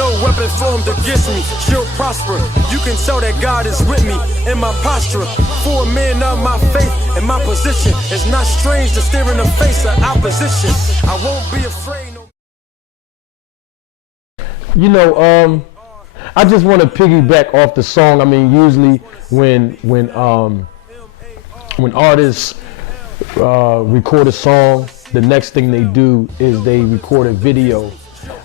No weapon formed against me shall prosper. You can tell that God is with me in my posture. For a man of my faith and my position, it's not strange to stare in the face of opposition. I won't be afraid. You know, I just want to piggyback off the song. I mean, usually when artists record a song, the next thing they do is they record a video.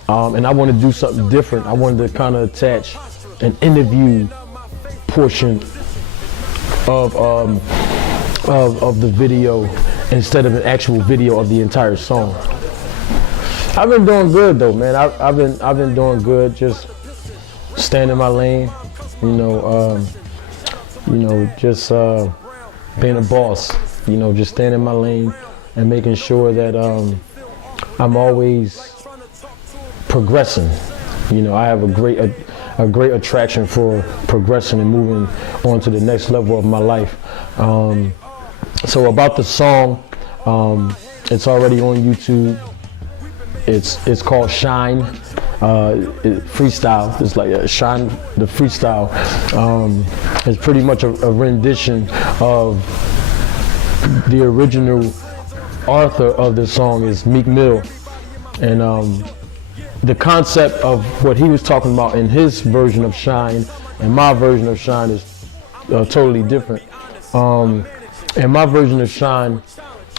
And I want to do something different. I wanted to kind of attach an interview portion of the video instead of an actual video of the entire song. I've been doing good though, man. I've been doing good. Just staying in my lane. Just being a boss. Just staying in my lane and making sure that I'm always progressing. I have a great attraction for progressing and moving on to the next level of my life. So about the song, it's already on YouTube. It's called Shine. Freestyle. It's like Shine the Freestyle. It's pretty much a rendition of the original author of the song is Meek Mill, and the concept of what he was talking about in his version of Shine and my version of Shine is totally different. In my version of Shine,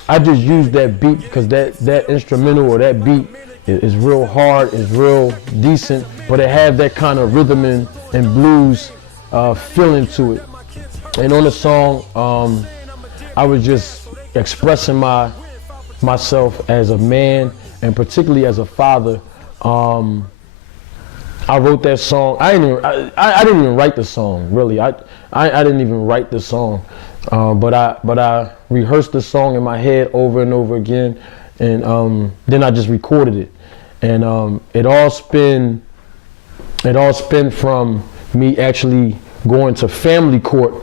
I just used that beat because that instrumental or that beat is real hard, is real decent, but it had that kind of rhythm and blues feeling to it. And on the song, I was just expressing myself as a man and particularly as a father. I wrote that song. I didn't even write the song, really. I didn't even write the song, but I rehearsed the song in my head over and over again, and then I just recorded it, and it all spin from me actually going to family court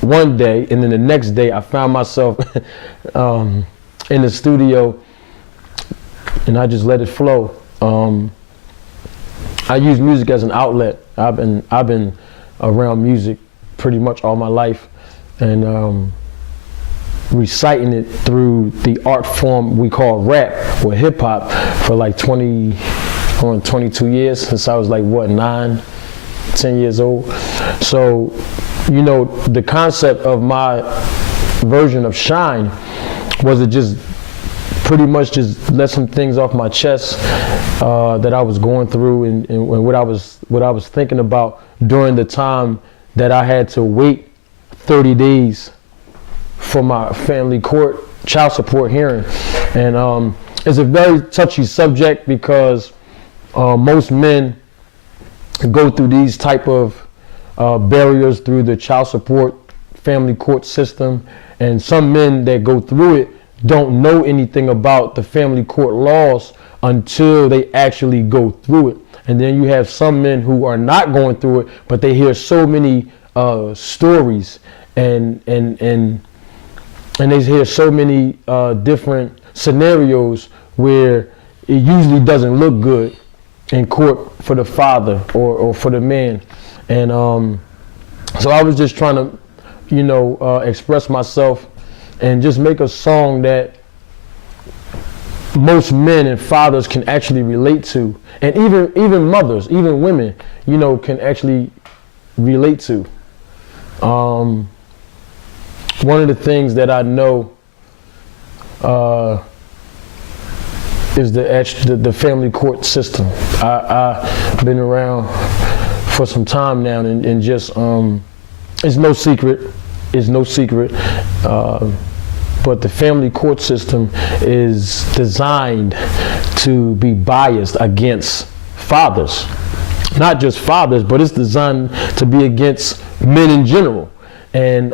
one day, and then the next day I found myself in the studio, and I just let it flow. I use music as an outlet. I've been around music pretty much all my life, and reciting it through the art form we call rap or hip hop for like 22 years, since I was like 9-10 years old. So, the concept of my version of Shine was to just pretty much just let some things off my chest that I was going through and what I was thinking about during the time that I had to wait 30 days for my family court child support hearing. And it's a very touchy subject because most men go through these type of barriers through the child support family court system, and some men that go through it don't know anything about the family court laws until they actually go through it. And then you have some men who are not going through it, but they hear so many stories and they hear so many different scenarios where it usually doesn't look good in court for the father or for the man. And so I was just trying to, express myself and just make a song that most men and fathers can actually relate to, and even mothers, even women, can actually relate to. One of the things that I know is the family court system. I've been around for some time now, and just it's no secret. But the family court system is designed to be biased against fathers. Not just fathers, but it's designed to be against men in general. And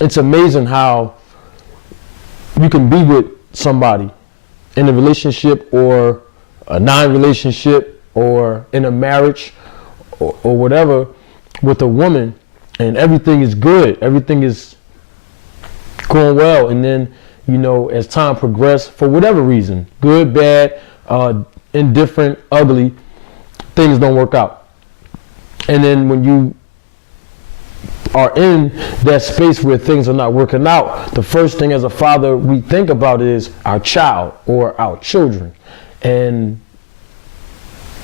it's amazing how you can be with somebody in a relationship or a non-relationship or in a marriage or whatever with a woman, and everything is good, everything is going well, and then as time progresses, for whatever reason, good, bad, indifferent, ugly, things don't work out. And then when you are in that space where things are not working out, the first thing as a father we think about is our child or our children. And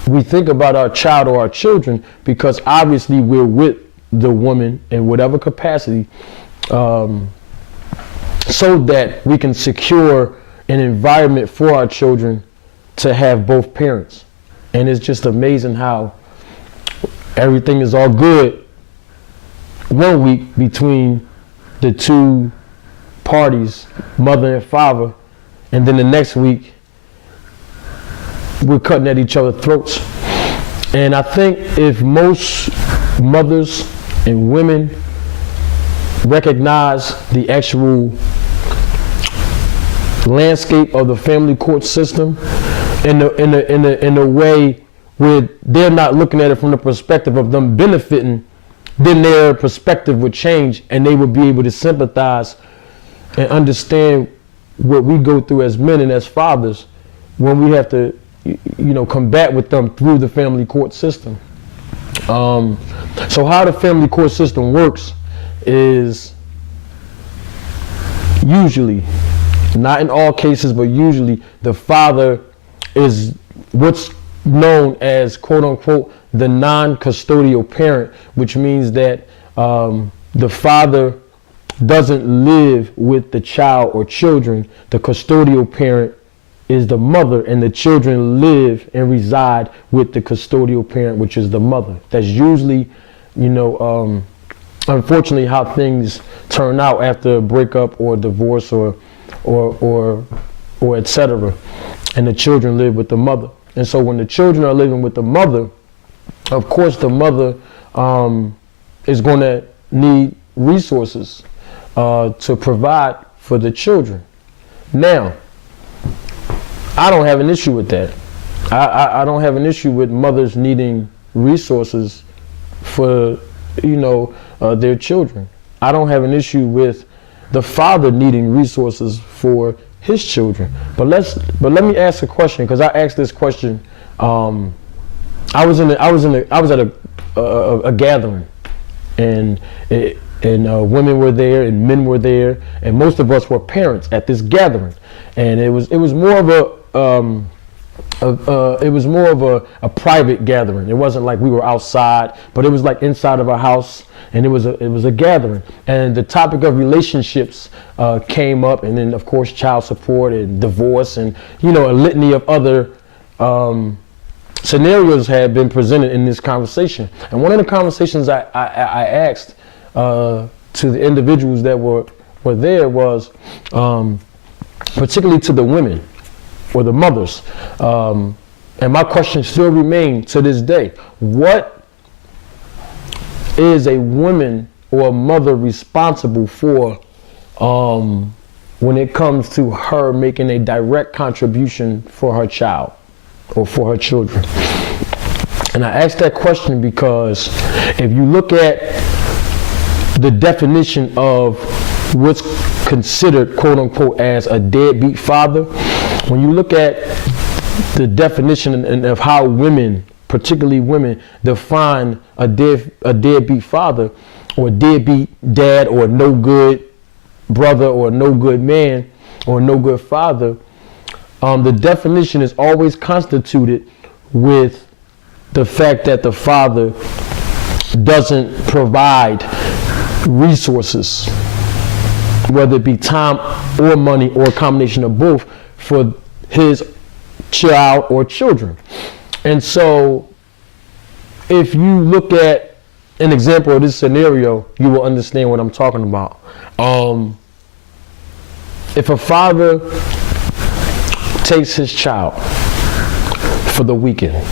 we think about our child or our children because obviously we're with the woman in whatever capacity, so that we can secure an environment for our children to have both parents. And it's just amazing how everything is all good 1 week between the two parties, mother and father, and then the next week we're cutting at each other's throats. And I think if most mothers and women recognize the actual landscape of the family court system in a way where they're not looking at it from the perspective of them benefiting, then their perspective would change and they would be able to sympathize and understand what we go through as men and as fathers when we have to, combat with them through the family court system. So how the family court system works is usually, not in all cases, but usually the father is what's known as, quote unquote, the non-custodial parent, which means that the father doesn't live with the child or children. The custodial parent is the mother, and the children live and reside with the custodial parent, which is the mother. That's usually, unfortunately, how things turn out after a breakup or divorce or etc. And the children live with the mother. And so when the children are living with the mother, of course the mother is going to need resources to provide for the children. Now, I don't have an issue with that. I don't have an issue with mothers needing resources for, their children. I don't have an issue with the father needing resources for his children. But let me ask a question, because I asked this question. I was at a gathering, and women were there and men were there, and most of us were parents at this gathering, and it was more of a private gathering. It wasn't like we were outside, but it was like inside of a house, and it was a gathering. And the topic of relationships came up, and then of course child support and divorce and a litany of other scenarios had been presented in this conversation. And one of the conversations I asked to the individuals that were there was, particularly to the women or the mothers, and my question still remains to this day: what is a woman or a mother responsible for when it comes to her making a direct contribution for her child or for her children? And I ask that question because if you look at the definition of what's considered, quote unquote, as a deadbeat father, when you look at the definition of how women, particularly women, define a deadbeat father or a deadbeat dad or a no good brother or a no good man or a no good father, the definition is always constituted with the fact that the father doesn't provide resources, whether it be time or money or a combination of both, for his child or children. And so if you look at an example of this scenario, you will understand what I'm talking about. If a father takes his child for the weekend,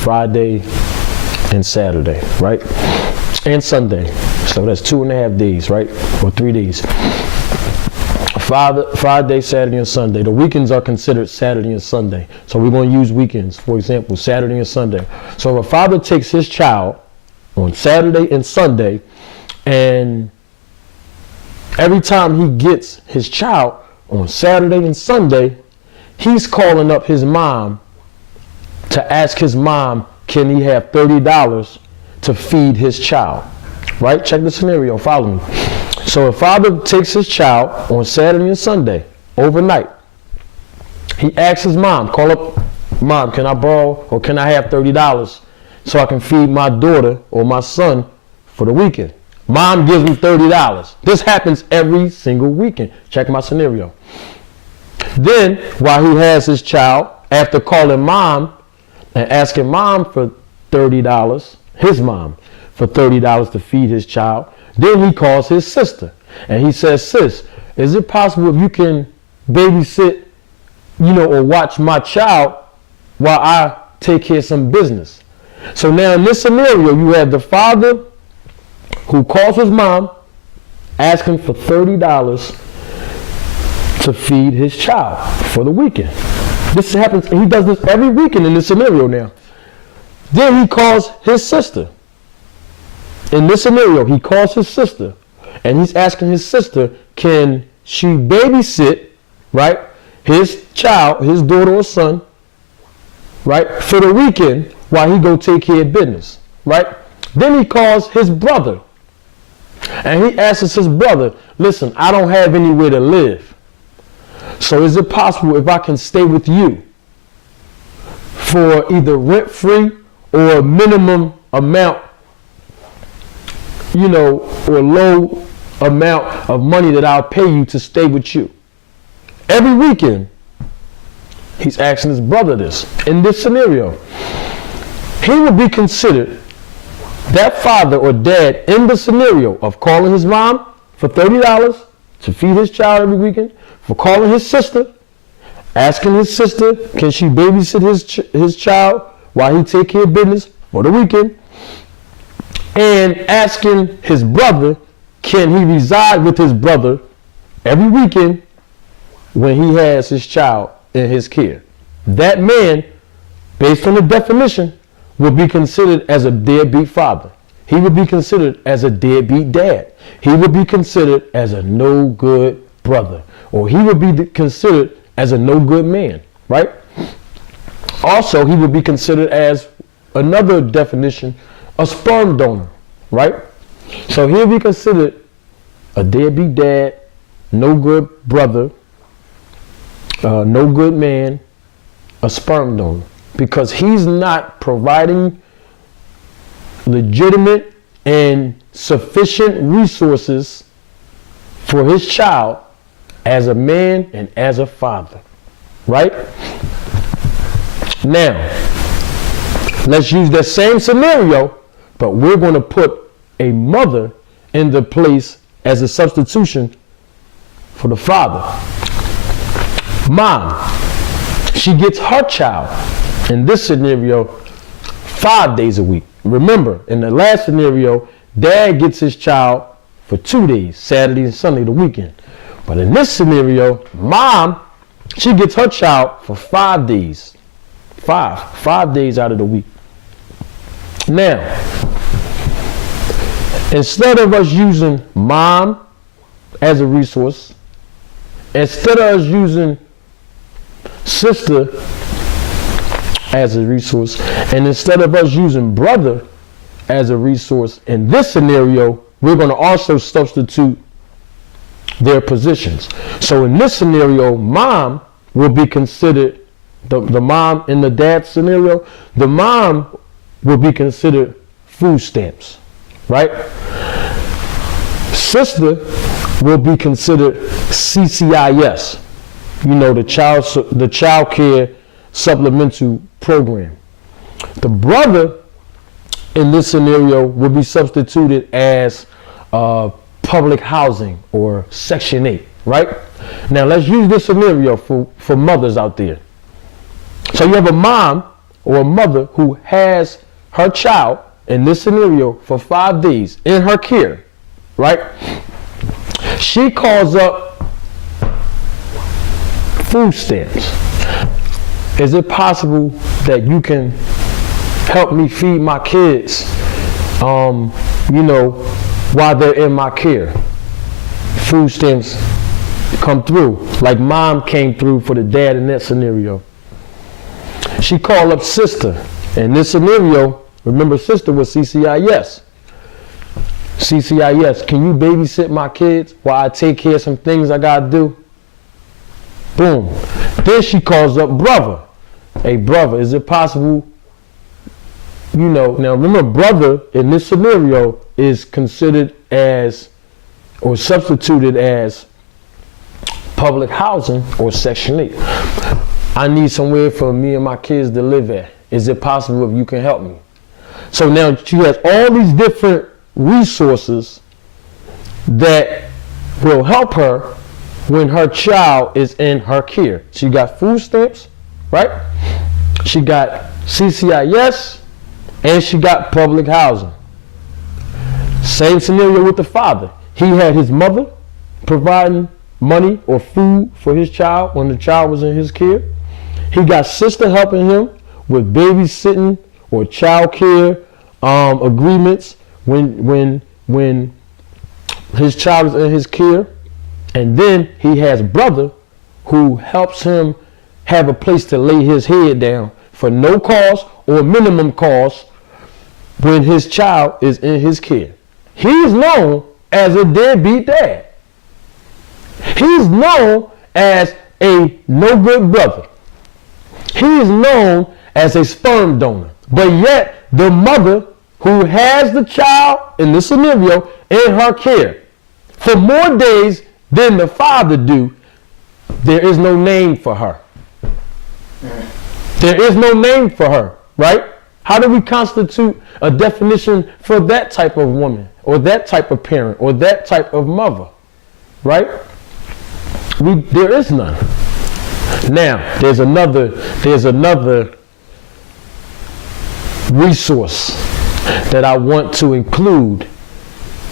Friday and Saturday, right? And Sunday. So that's 2.5 days, right? Or 3 days. Friday, Saturday, and Sunday. The weekends are considered Saturday and Sunday. So we're going to use weekends, for example, Saturday and Sunday. So if a father takes his child on Saturday and Sunday, and every time he gets his child on Saturday and Sunday, he's calling up his mom to ask his mom, can he have $30 to feed his child? Right? Check the scenario. Follow me. So a father takes his child on Saturday and Sunday, overnight. He asks his mom, call up, Mom, can I borrow or can I have $30 so I can feed my daughter or my son for the weekend? Mom gives him $30. This happens every single weekend. Check my scenario. Then, while he has his child, after calling mom and asking mom for $30, his mom, for $30 to feed his child, then he calls his sister. And he says, sis, is it possible if you can babysit, or watch my child while I take care of some business? So now in this scenario, you have the father who calls his mom asking for $30 to feed his child for the weekend. This happens, and he does this every weekend in this scenario now. Then he calls his sister. In this scenario, he calls his sister, and he's asking his sister, can she babysit, right, his child, his daughter or son, right, for the weekend while he go take care of business, right? Then he calls his brother, and he asks his brother, listen, I don't have anywhere to live. So is it possible if I can stay with you for either rent-free or a minimum amount, or low amount of money that I'll pay you to stay with you? Every weekend, he's asking his brother this. In this scenario, he would be considered, that father or dad in the scenario of calling his mom for $30 to feed his child every weekend, for calling his sister, asking his sister, can she babysit his child while he take care of business for the weekend, and asking his brother, can he reside with his brother every weekend when he has his child in his care. That man, based on the definition, would be considered as a deadbeat father. He would be considered as a deadbeat dad. He would be considered as a no good brother, or he would be considered as a no good man, right? Also, he would be considered as another definition, a sperm donor, right? So he'll be considered a deadbeat dad, no good brother, no good man, a sperm donor, because he's not providing legitimate and sufficient resources for his child as a man and as a father, right? Now, let's use that same scenario, but we're going to put a mother in the place as a substitution for the father. Mom, she gets her child, in this scenario, 5 days a week. Remember, in the last scenario, dad gets his child for 2 days, Saturday and Sunday, the weekend. But in this scenario, mom, she gets her child for 5 days. Five days out of the week. Now, instead of us using mom as a resource, instead of us using sister as a resource, and instead of us using brother as a resource, in this scenario, we're going to also substitute their positions. So in this scenario, mom will be considered, the mom in the dad scenario, the mom will be considered food stamps, right? Sister will be considered CCIS, the child care supplemental program. The brother in this scenario will be substituted as public housing or Section 8, right? Now let's use this scenario for mothers out there. So you have a mom or a mother who has her child in this scenario for 5 days in her care, right? She calls up food stamps. Is it possible that you can help me feed my kids, while they're in my care? Food stamps come through, like mom came through for the dad in that scenario. She called up sister. In this scenario, remember sister was CCIS. CCIS, can you babysit my kids while I take care of some things I gotta do? Boom. Then she calls up brother. Hey brother, is it possible, now remember brother in this scenario is considered as, or substituted as public housing or Section 8. I need somewhere for me and my kids to live at. Is it possible if you can help me? So now she has all these different resources that will help her when her child is in her care. She got food stamps, right? She got CCIS, and she got public housing. Same scenario with the father. He had his mother providing money or food for his child when the child was in his care. He got sister helping him with babysitting or child care agreements when his child is in his care. And then he has brother who helps him have a place to lay his head down for no cost or minimum cost when his child is in his care. He's known as a deadbeat dad. He's known as a no good brother. He is known as a sperm donor. But yet the mother who has the child in this scenario in her care for more days than the father do, there is no name for her. There is no name for her, right? How do we constitute a definition for that type of woman or that type of parent or that type of mother, right? There is none. Now, there's another resource that I want to include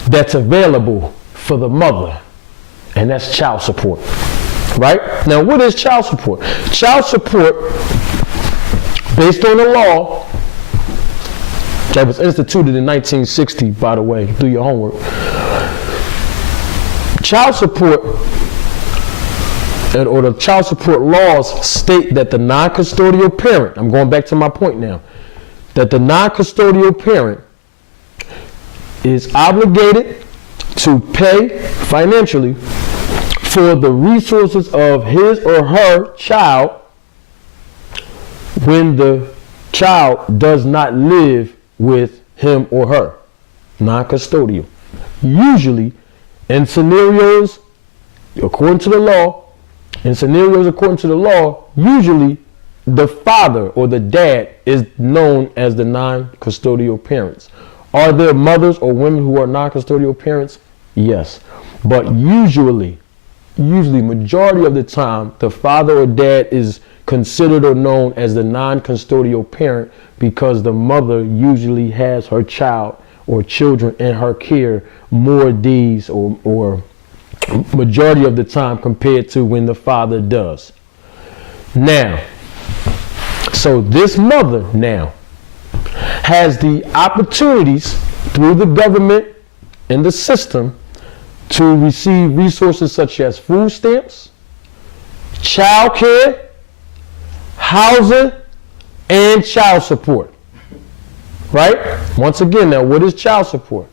that's available for the mother, and that's child support, right? Now, what is child support? Child support, based on the law that was instituted in 1960, by the way, do your homework. Child support, or the child support laws state that the non-custodial parent, I'm going back to my point now, that the non-custodial parent is obligated to pay financially for the resources of his or her child when the child does not live with him or her. Non-custodial. Usually, in scenarios according to the law, usually the father or the dad is known as the non-custodial parents. Are there mothers or women who are non-custodial parents? Yes. But usually, majority of the time, the father or dad is considered or known as the non-custodial parent because the mother usually has her child or children in her care more days or majority of the time compared to when the father does. Now, so this mother now has the opportunities through the government and the system to receive resources such as food stamps, child care, housing, and child support. Right? Once again, now what is child support?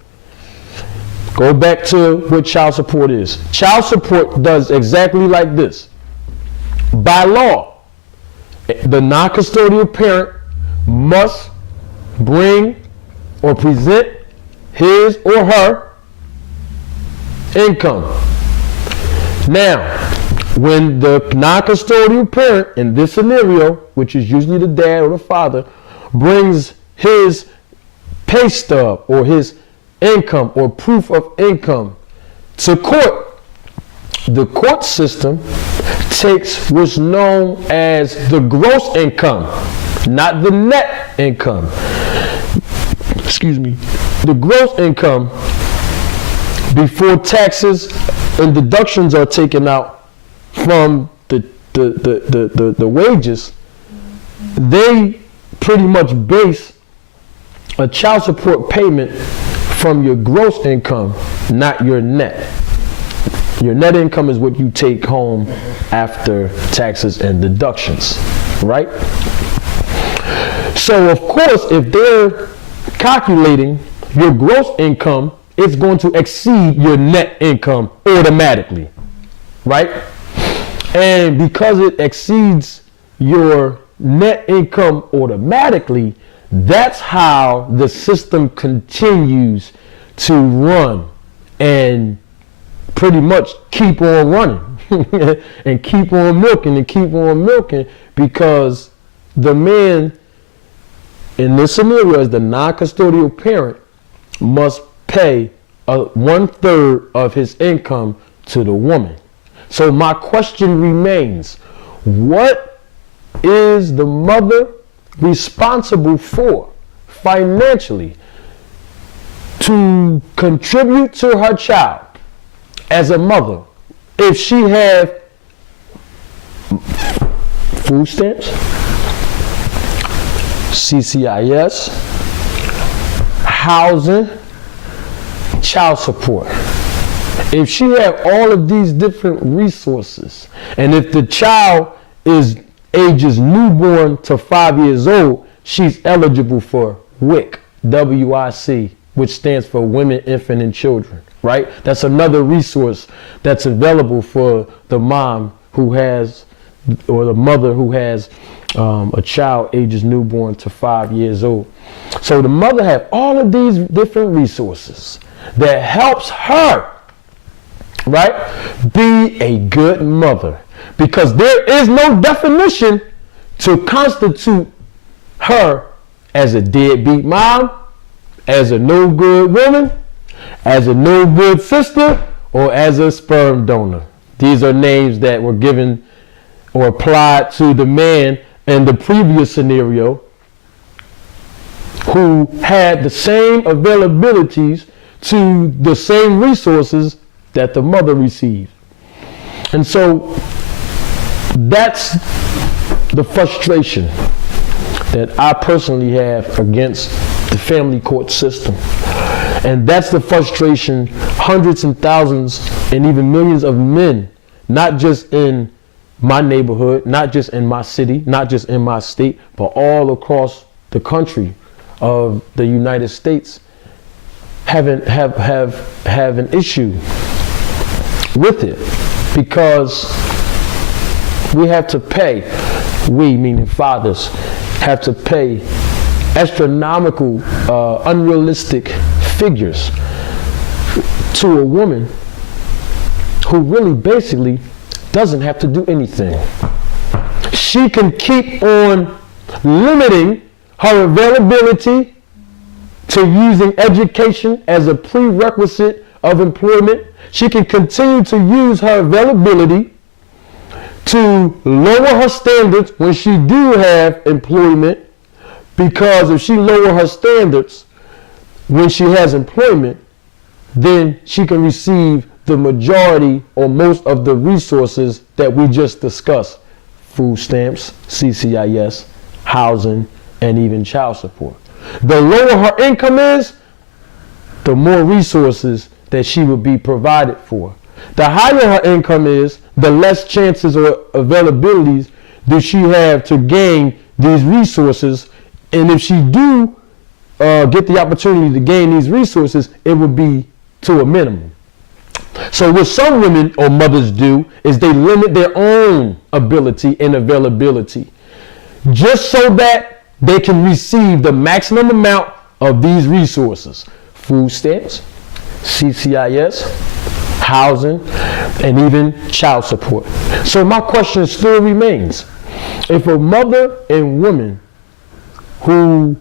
Go back to what child support is. Child support does exactly like this. By law, the non-custodial parent must bring or present his or her income. Now, when the non-custodial parent in this scenario, which is usually the dad or the father, brings his pay stub or his income or proof of income to court, the court system takes what's known as the gross income, not the net income. Excuse me. The gross income before taxes and deductions are taken out from the wages. They pretty much base a child support payment from your gross income, not your net. Your net income is what you take home after taxes and deductions, right? So of course, if they're calculating your gross income, it's going to exceed your net income automatically, right? And because it exceeds your net income automatically, that's how the system continues to run and pretty much keep on running and keep on milking, because the man in this scenario, as the non-custodial parent, must pay 1/3 of his income to the woman. So my question remains, what is the mother responsible for financially to contribute to her child as a mother if she have food stamps, CCIS, housing, child support? If she have all of these different resources, and if the child is ages newborn to 5 years old, she's eligible for WIC, W-I-C, which stands for Women, Infant, and Children, right? That's another resource that's available for the mom who has, or the mother who has a child ages newborn to 5 years old. So the mother have all of these different resources that helps her, right, be a good mother, because there is no definition to constitute her as a deadbeat mom, as a no good woman, as a no good sister, or as a sperm donor. These are names that were given or applied to the man in the previous scenario who had the same availabilities to the same resources that the mother received. And so that's the frustration that I personally have against the family court system. And that's the frustration hundreds and thousands and even millions of men, not just in my neighborhood, not just in my city, not just in my state, but all across the country of the United States have an issue with it, because we have to pay, we meaning fathers, have to pay astronomical, unrealistic figures to a woman who really basically doesn't have to do anything. She can keep on limiting her availability to using education as a prerequisite of employment. She can continue to use her availability to lower her standards when she do have employment, because if she lower her standards when she has employment, then she can receive the majority or most of the resources that we just discussed: food stamps, CCIS, housing, and even child support. The lower her income is, the more resources that she will be provided for. The higher her income is, the less chances or availabilities do she have to gain these resources. And if she do get the opportunity to gain these resources, it would be to a minimum. So what some women or mothers do is they limit their own ability and availability just so that they can receive the maximum amount of these resources: food stamps, CCIS, housing, and even child support. So my question still remains: if a mother and woman who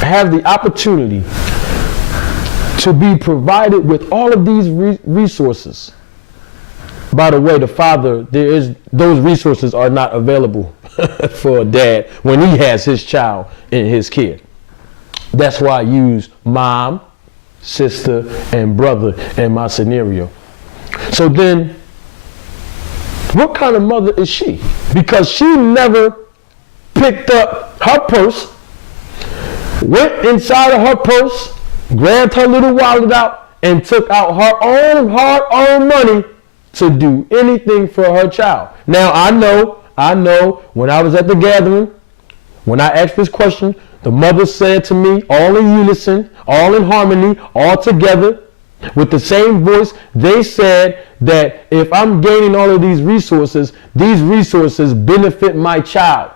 have the opportunity to be provided with all of these resources, by the way, the father, those resources are not available for a dad when he has his child in his care. That's why I use mom, sister, and brother in my scenario. So then, what kind of mother is she? Because she never picked up her purse, went inside of her purse, grabbed her little wallet out, and took out her own hard-earned money to do anything for her child. Now, I know when I was at the gathering, when I asked this question, the mother said to me, all in unison, all in harmony, all together, with the same voice, they said that if I'm gaining all of these resources benefit my child.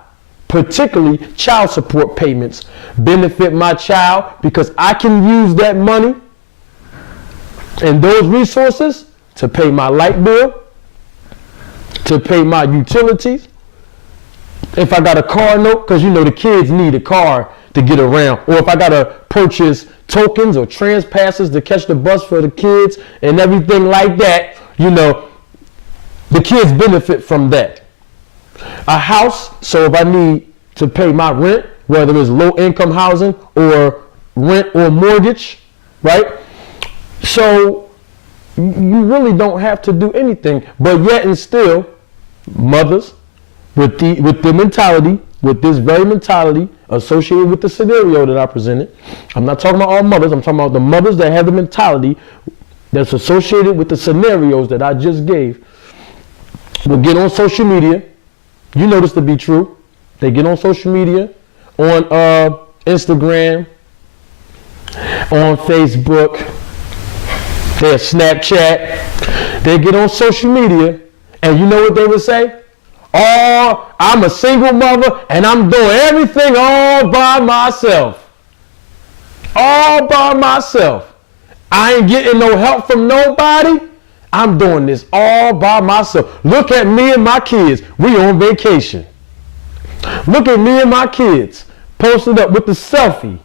Particularly child support payments benefit my child because I can use that money and those resources to pay my light bill, to pay my utilities. If I got a car note, because you know the kids need a car to get around, or if I got to purchase tokens or trans passes to catch the bus for the kids and everything like that, you know, the kids benefit from that. A house, so if I need to pay my rent, whether it's low income housing or rent or mortgage, right? So you really don't have to do anything, but yet and still, mothers with the mentality, with this very mentality associated with the scenario that I presented. I'm not talking about all mothers, I'm talking about the mothers that have the mentality that's associated with the scenarios that I just gave. Will get on social media. You know this to be true. They get on social media, on Instagram, on Facebook, their Snapchat. They get on social media, and you know what they would say? Oh, I'm a single mother, and I'm doing everything all by myself. All by myself. I ain't getting no help from nobody. I'm doing this all by myself. Look at me and my kids. We on vacation. Look at me and my kids posted up with the selfie.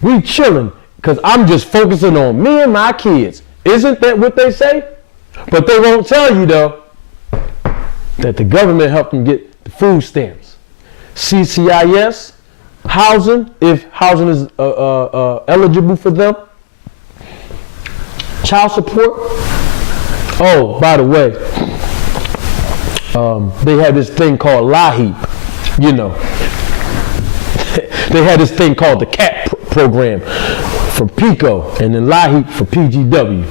We chilling because I'm just focusing on me and my kids. Isn't that what they say? But they won't tell you though that the government helped them get the food stamps, CCIS, housing, if housing is eligible for them, child support. Oh, by the way, they had this thing called LAHEAP, you know. They had this thing called the CAP program for PICO and then LAHEAP for PGW.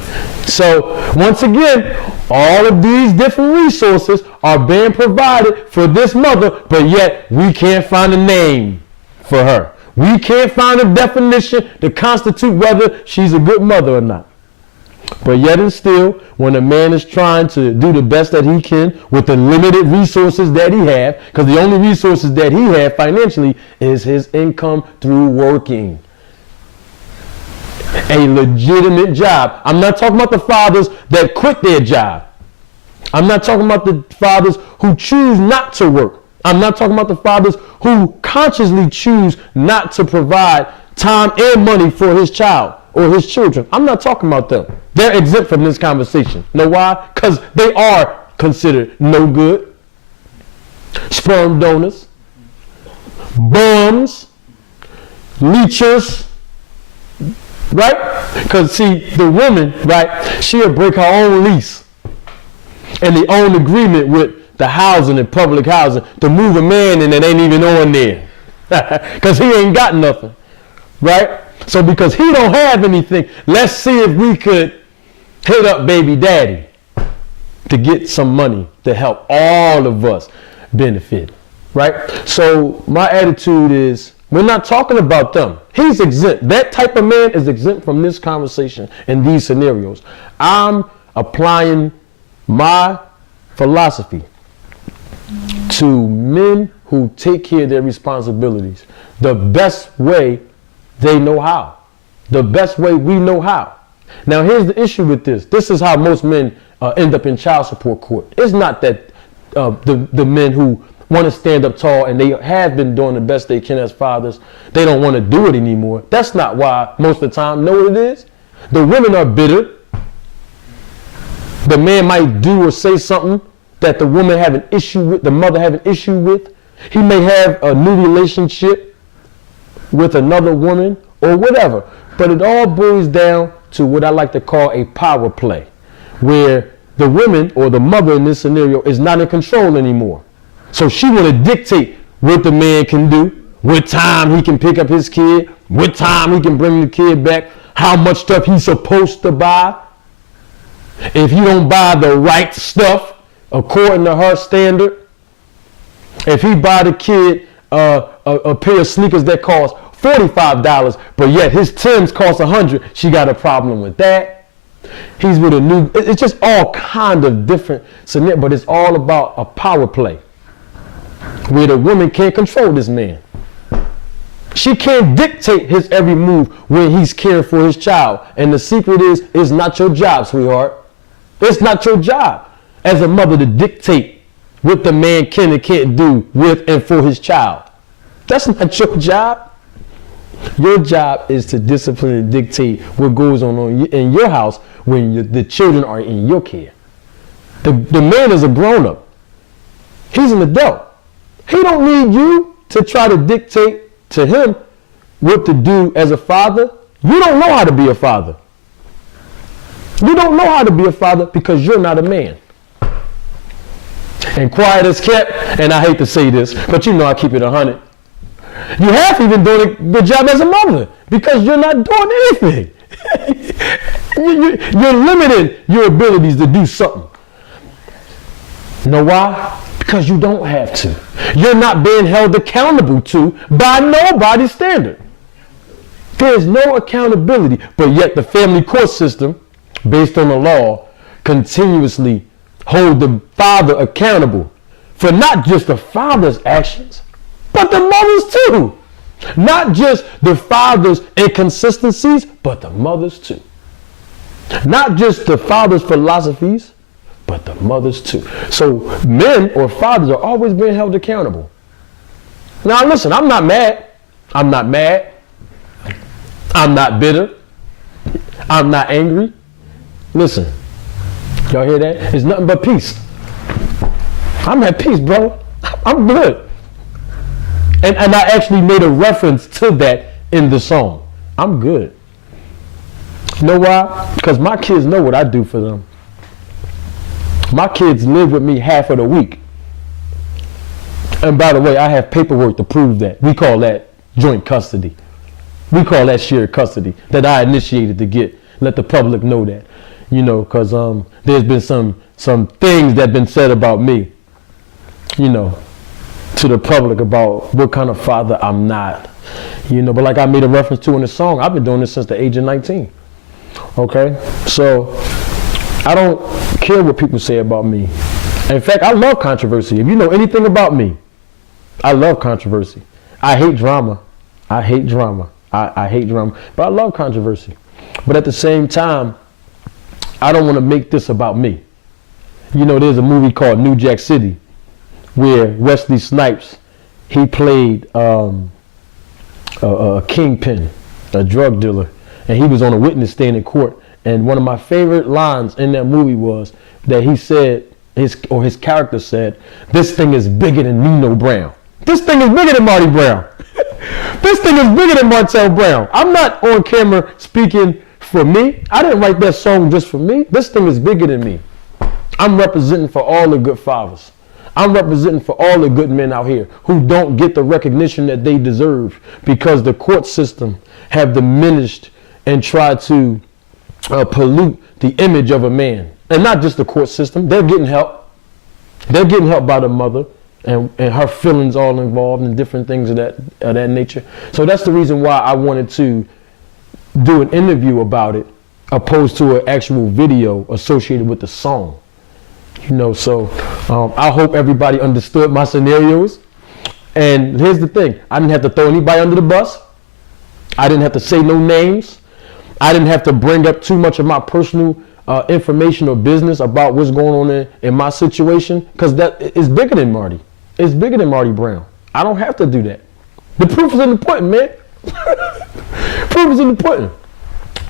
So once again, all of these different resources are being provided for this mother, but yet we can't find a name for her. We can't find a definition to constitute whether she's a good mother or not. But yet and still, when a man is trying to do the best that he can with the limited resources that he have, because the only resources that he has financially is his income through working a legitimate job. I'm not talking about the fathers that quit their job. I'm not talking about the fathers who choose not to work. I'm not talking about the fathers who consciously choose not to provide time and money for his child or his children. I'm not talking about them. They're exempt from this conversation. Know why? Because they are considered no good, sperm donors, bums, leechers, right? Because see, the woman, right, she'll break her own lease and the own agreement with the housing and public housing to move a man in that ain't even on there. Because he ain't got nothing, right? So because he don't have anything, let's see if we could hit up baby daddy to get some money to help all of us benefit, right? So my attitude is, we're not talking about them. He's exempt. That type of man is exempt from this conversation in these scenarios. I'm applying my philosophy to men who take care of their responsibilities the best way they know how. The best way we know how. Now here's the issue with this. This is how most men end up in child support court. It's not that the men who want to stand up tall and they have been doing the best they can as fathers, they don't want to do it anymore. That's not why most of the time. Know what it is? The women are bitter. The man might do or say something that the woman have an issue with, the mother have an issue with. He may have a new relationship with another woman or whatever. But it all boils down to what I like to call a power play, where the woman or the mother in this scenario is not in control anymore. So she want to dictate what the man can do, what time he can pick up his kid, what time he can bring the kid back, how much stuff he's supposed to buy. If you don't buy the right stuff, according to her standard, if he buy the kid a pair of sneakers that cost $45, but yet his Timbs cost $100, she got a problem with that. He's with a new, it's just all kind of different scenario, but it's all about a power play where the woman can't control this man. She can't dictate his every move when he's caring for his child. And the secret is, it's not your job, sweetheart. It's not your job as a mother to dictate what the man can and can't do with and for his child. That's not your job. Your job is to discipline and dictate what goes on in your house when the children are in your care. The man is a grown-up. He's an adult. He don't need you to try to dictate to him what to do as a father. You don't know how to be a father. You don't know how to be a father because you're not a man. And quiet as kept, and I hate to say this, but you know I keep it 100. You half even doing a good job as a mother because you're not doing anything. You're limiting your abilities to do something. You know why? Because you don't have to. You're not being held accountable to by nobody's standard. There's no accountability, but yet the family court system, based on the law, continuously hold the father accountable for not just the father's actions, but the mother's too. Not just the father's inconsistencies, but the mother's too. Not just the father's philosophies, but the mothers too. So men or fathers are always being held accountable. Now listen, I'm not mad. I'm not mad. I'm not bitter. I'm not angry. Listen, y'all hear that? It's nothing but peace. I'm at peace, bro. I'm good. And I actually made a reference to that in the song. I'm good. You know why? Because my kids know what I do for them. My kids live with me half of the week. And by the way, I have paperwork to prove that. We call that joint custody. We call that shared custody that I initiated to get. Let the public know that. You know, because there's been some things that have been said about me, you know, to the public about what kind of father I'm not. You know, but like I made a reference to in the song, I've been doing this since the age of 19. Okay? So I don't care what people say about me. In fact, I love controversy. If you know anything about me, I love controversy. I hate drama. I hate drama. I hate drama. But I love controversy. But at the same time, I don't want to make this about me. You know, there's a movie called New Jack City where Wesley Snipes, he played a kingpin, a drug dealer, and he was on a witness stand in court. And one of my favorite lines in that movie was that he said, his character said, "This thing is bigger than Nino Brown. This thing is bigger than Marty Brown. This thing is bigger than Martell Brown." I'm not on camera speaking for me. I didn't write that song just for me. This thing is bigger than me. I'm representing for all the good fathers. I'm representing for all the good men out here who don't get the recognition that they deserve because the court system have diminished and tried to pollute the image of a man. And not just the court system. They're getting help. They're getting help by the mother and her feelings all involved and different things of that nature. So that's the reason why I wanted to do an interview about it opposed to an actual video associated with the song. You know, so I hope everybody understood my scenarios. And here's the thing. I didn't have to throw anybody under the bus. I didn't have to say no names. I didn't have to bring up too much of my personal information or business about what's going on in my situation, because that is bigger than Marty. It's bigger than Marty Brown. I don't have to do that. The proof is in the pudding, man. Proof is in the pudding.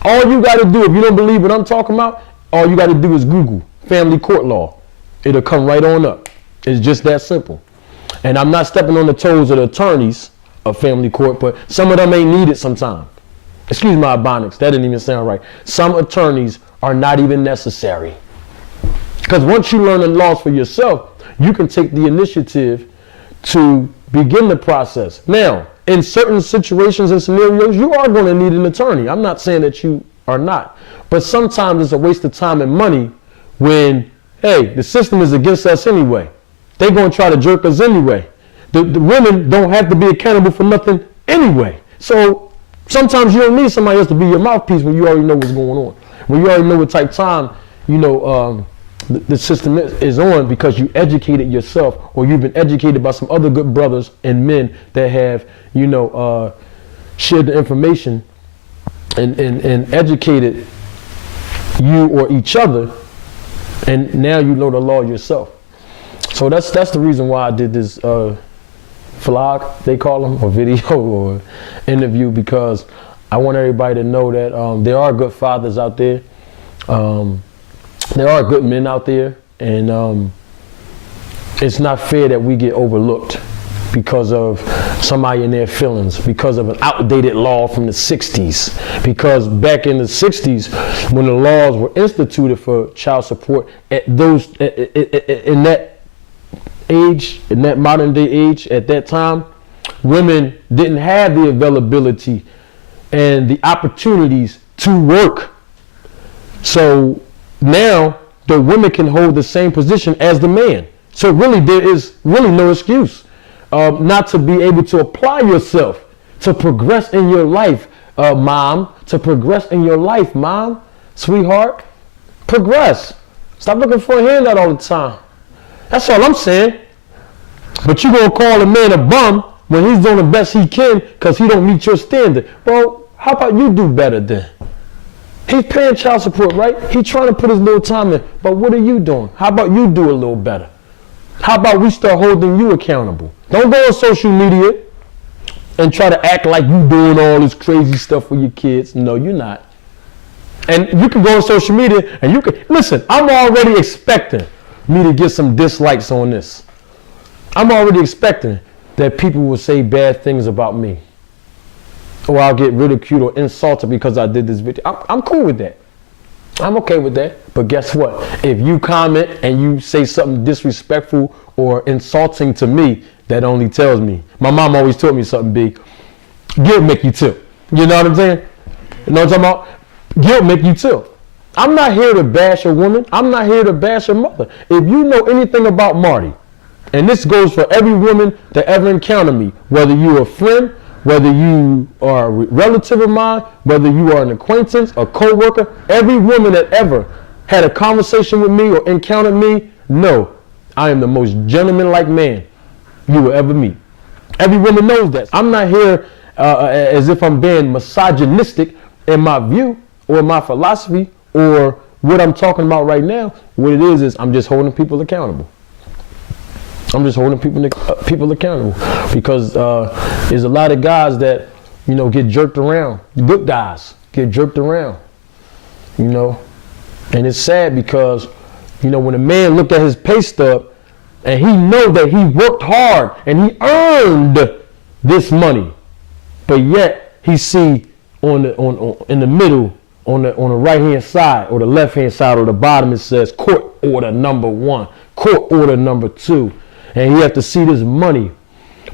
All you got to do, if you don't believe what I'm talking about, all you got to do is Google family court law. It'll come right on up. It's just that simple. And I'm not stepping on the toes of the attorneys of family court, but some of them ain't needed sometimes. Excuse my ebonics, that didn't even sound right. Some attorneys are not even necessary. Because once you learn the laws for yourself, you can take the initiative to begin the process. Now, in certain situations and scenarios, you are going to need an attorney. I'm not saying that you are not. But sometimes it's a waste of time and money when hey, the system is against us anyway. They're going to try to jerk us anyway. The women don't have to be accountable for nothing anyway. So sometimes you don't need somebody else to be your mouthpiece when you already know what's going on. When you already know what type of time, the system is on, because you educated yourself, or you've been educated by some other good brothers and men that have, shared the information and educated you or each other, and now you know the law yourself. So that's the reason why I did this vlog, they call them, or video or interview, because I want everybody to know that there are good fathers out there. There are good men out there, and it's not fair that we get overlooked because of somebody in their feelings, because of an outdated law from the 60s. Because back in the 60s, when the laws were instituted for child support, in that age, in that modern day age, at that time, women didn't have the availability and the opportunities to work. So now the women can hold the same position as the man. So really, there is really no excuse not to be able to apply yourself, to progress in your life, mom, to progress in your life, mom, sweetheart, progress. Stop looking for a handout all the time. That's all I'm saying. But you gonna call a man a bum when he's doing the best he can because he don't meet your standard. Well, how about you do better then? He's paying child support, right? He's trying to put his little time in. But what are you doing? How about you do a little better? How about we start holding you accountable? Don't go on social media and try to act like you doing all this crazy stuff for your kids. No, you're not. And you can go on social media and you can, listen, I'm already expecting me to get some dislikes on this. I'm already expecting that people will say bad things about me. Or I'll get ridiculed or insulted because I did this video. I'm cool with that. I'm okay with that. But guess what? If you comment and you say something disrespectful or insulting to me, that only tells me. My mom always told me something big. Guilt make you tilt. You know what I'm saying? You know what I'm talking about? Guilt make you tilt. I'm not here to bash a woman. I'm not here to bash a mother. If you know anything about Marty, and this goes for every woman that ever encountered me, whether you're a friend, whether you are a relative of mine, whether you are an acquaintance, a co-worker, every woman that ever had a conversation with me or encountered me, know I am the most gentleman-like man you will ever meet. Every woman knows that. I'm not here as if I'm being misogynistic in my view or my philosophy or what I'm talking about right now. What it is I'm just holding people accountable. I'm just holding people accountable because there's a lot of guys that, get jerked around. Good guys get jerked around, And it's sad because, when a man looked at his pay stub and he know that he worked hard and he earned this money, but yet he see in the middle, on the right hand side or the left hand side or the bottom, it says court order number 1, court order number 2. And he have to see this money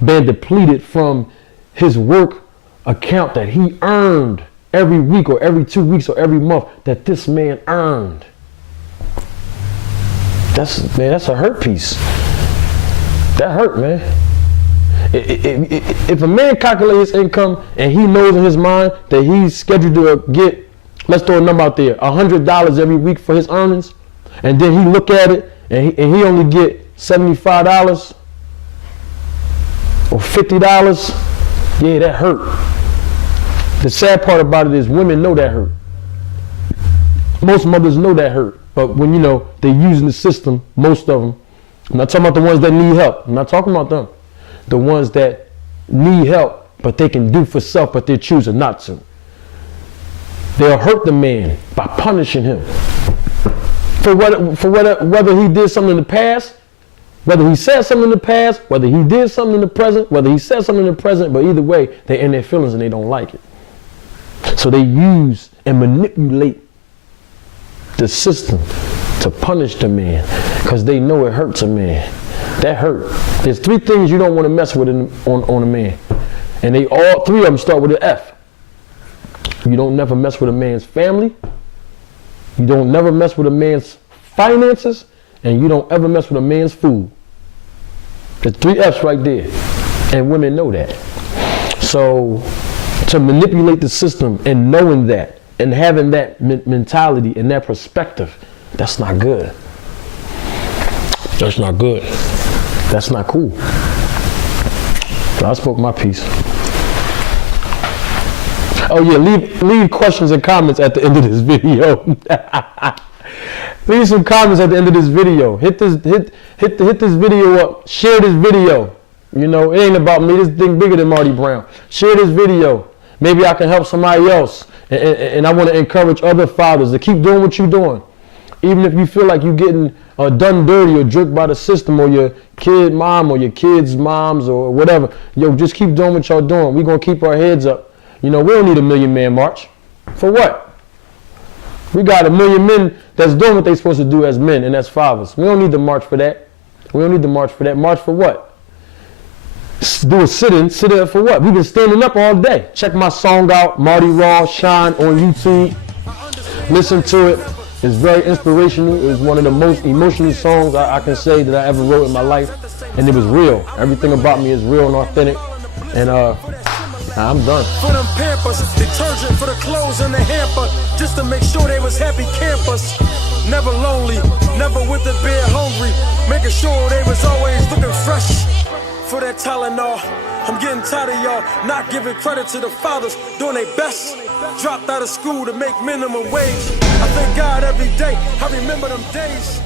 being depleted from his work account that he earned every week or every 2 weeks or every month that this man earned. That's a hurt piece. That hurt, man. If a man calculates his income and he knows in his mind that he's scheduled to get, let's throw a number out there, $100 every week for his earnings, and then he look at it and he only get $75 or $50, yeah, that hurt. The sad part about it is women know that hurt. Most mothers know that hurt. But when, they're using the system, most of them, I'm not talking about the ones that need help. I'm not talking about them. The ones that need help, but they can do for self, but they're choosing not to. They'll hurt the man by punishing him. For whether he did something in the past, whether he said something in the past, whether he did something in the present, whether he said something in the present, but either way, they're in their feelings and they don't like it. So they use and manipulate the system to punish the man because they know it hurts a man. That hurt. There's 3 things you don't want to mess with on a man. And they all 3 of them start with an F. You don't never mess with a man's family. You don't never mess with a man's finances. and you don't ever mess with a man's food. The 3 F's right there. And women know that. So to manipulate the system and knowing that and having that mentality and that perspective, that's not good. That's not good. That's not cool. So I spoke my piece. Oh yeah, leave questions and comments at the end of this video. Leave some comments at the end of this video. Hit this video up. Share this video. You know, it ain't about me. This thing bigger than Marty Brown. Share this video. Maybe I can help somebody else. And I want to encourage other fathers to keep doing what you're doing. Even if you feel like you're getting done dirty or jerked by the system or your kid mom or your kids' moms or whatever. Yo, just keep doing what y'all doing. We're going to keep our heads up. You know, we don't need a 1,000,000 man march. For what? We got 1,000,000 men that's doing what they're supposed to do as men and as fathers. We don't need to march for that. We don't need to march for that. March for what? Do a sit-in. Sit-in for what? We've been standing up all day. Check my song out, Marty Raw, Shine on YouTube. Listen to it. It's very inspirational. It's one of the most emotional songs I can say that I ever wrote in my life. And it was real. Everything about me is real and authentic. And I'm done. For them pampers, detergent for the clothes and the hamper, just to make sure they was happy campers. Never lonely, never with the beer hungry, making sure they was always looking fresh. For that Tylenol, I'm getting tired of y'all not giving credit to the fathers doing their best. Dropped out of school to make minimum wage. I thank God every day, I remember them days.